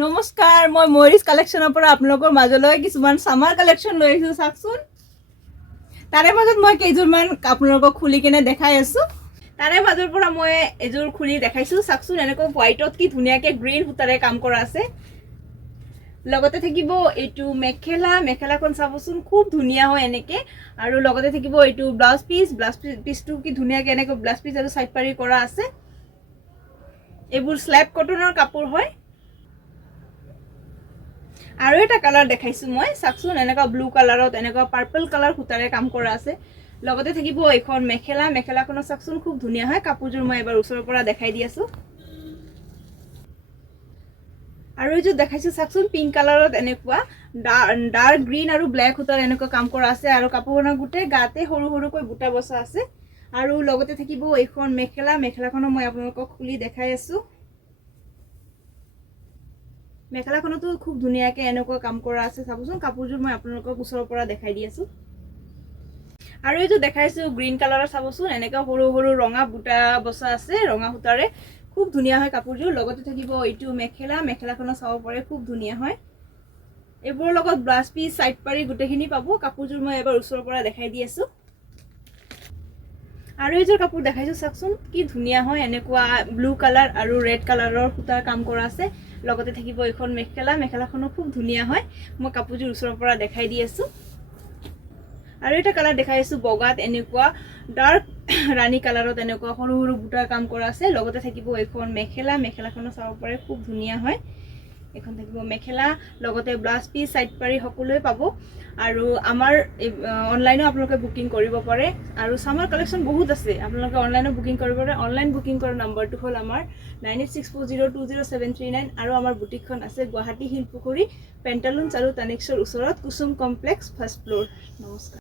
নমস্কাৰ, মই মৰিছ কালেকশ্যনৰ পৰা আপোনালোকৰ মাজলৈ কিছুমান সামাৰ কালেকশ্যন লৈ আহিছোঁ চাওকচোন। তাৰে মাজত মই কেইযোৰমান আপোনালোকক খুলি কিনে দেখাই আছোঁ। তাৰে মাজৰ পৰা মই এযোৰ খুলি দেখাইছোঁ চাওকচোন। এনেকৈ হোৱাইটত কি ধুনীয়াকৈ গ্ৰীণ সূতাৰে কাম কৰা আছে। লগতে থাকিব এইটো মেখেলাখন চাবচোন, খুব ধুনীয়া হয় এনেকৈ। আৰু লগতে থাকিব এইটো ব্লাউজ পিচটো কি ধুনীয়াকৈ এনেকৈ ব্লাউজ পিচ আৰু চাইড পাৰি কৰা আছে। এইবোৰ স্লেব কটনৰ কাপোৰ হয়। আৰু এটা কালাৰ দেখাইছোঁ মই চাওকচোন, এনেকুৱা ব্লু কালাৰত এনেকুৱা পাৰ্পল কালাৰ সূতাৰে কাম কৰা আছে। লগতে থাকিব এইখন মেখেলাখনো চাওকচোন, খুব ধুনীয়া হয়। কাপোৰযোৰ মই এবাৰ ওচৰৰ পৰা দেখাই দি আছোঁ। আৰু এইযোৰ দেখাইছোঁ চাওকচোন, পিংক কালাৰত এনেকুৱা ডাৰ্ক গ্ৰীণ আৰু ব্লেক সূতাৰ এনেকুৱা কাম কৰা আছে। আৰু কাপোৰখনৰ গোটেই গাতে সৰু সৰুকৈ বুটা বচা আছে। আৰু লগতে থাকিব এইখন মেখেলাখনো মই আপোনালোকক খুলি দেখাই আছোঁ। মেখেলাখনতো খুব ধুনীয়াকৈ এনেকুৱা কাম কৰা আছে চাবচোন। কাপোৰযোৰ মই আপোনালোকক ওচৰৰ পৰা দেখাই দি আছোঁ। আৰু এইযোৰ দেখাইছোঁ গ্ৰীণ কালাৰৰ চাবচোন, এনেকুৱা সৰু সৰু ৰঙা বুটা বচা আছে ৰঙা সূতাৰে। খুব ধুনীয়া হয় কাপোৰযোৰ। লগতে থাকিব এইটো মেখেলাখনো চাব পাৰে, খুব ধুনীয়া হয়। এইবোৰৰ লগত ব্লাউজ পিচ চাইড পাৰি গোটেইখিনি পাব। কাপোৰযোৰ মই এবাৰ ওচৰৰ পৰা দেখাই দি আছোঁ। আৰু এইযোৰ কাপোৰ দেখাইছোঁ চাওকচোন, কি ধুনীয়া হয়। এনেকুৱা ব্লু কালাৰ আৰু ৰেড কালাৰৰ সূতাৰ কাম কৰা আছে। লগতে থাকিব এইখন মেখেলাখনো খুব ধুনীয়া হয়। মই কাপোৰযোৰ ওচৰৰ পৰা দেখাই দি আছোঁ। আৰু এটা কালাৰ দেখাই আছোঁ বগাত, এনেকুৱা ডাৰ্ক ৰাণী কালাৰত এনেকুৱা সৰু সৰু বুটাৰ কাম কৰা আছে। লগতে থাকিব এইখন মেখেলাখনো চাব পাৰে, খুব ধুনীয়া হয়। এখন থাকিব মেখেলা, লগতে ব্লাউজ পিচ চাইড পাৰি সকলোৱে পাব। আৰু আমাৰ অনলাইনো আপোনালোকে বুকিং কৰিব পাৰে। আৰু সামাৰ কালেকশ্যন বহুত আছে, আপোনালোকে অনলাইনো বুকিং কৰিব পাৰে। অনলাইন বুকিং কৰা নম্বৰটো হ'ল আমাৰ 9864020739। আৰু আমাৰ বুটিকখন আছে গুৱাহাটী শিলপুখুৰী পেণ্টালুনছ আৰু টানিক্সৰ ওচৰত, কুসুম কমপ্লেক্স, ফাৰ্ষ্ট ফ্ল'ৰ। নমস্কাৰ।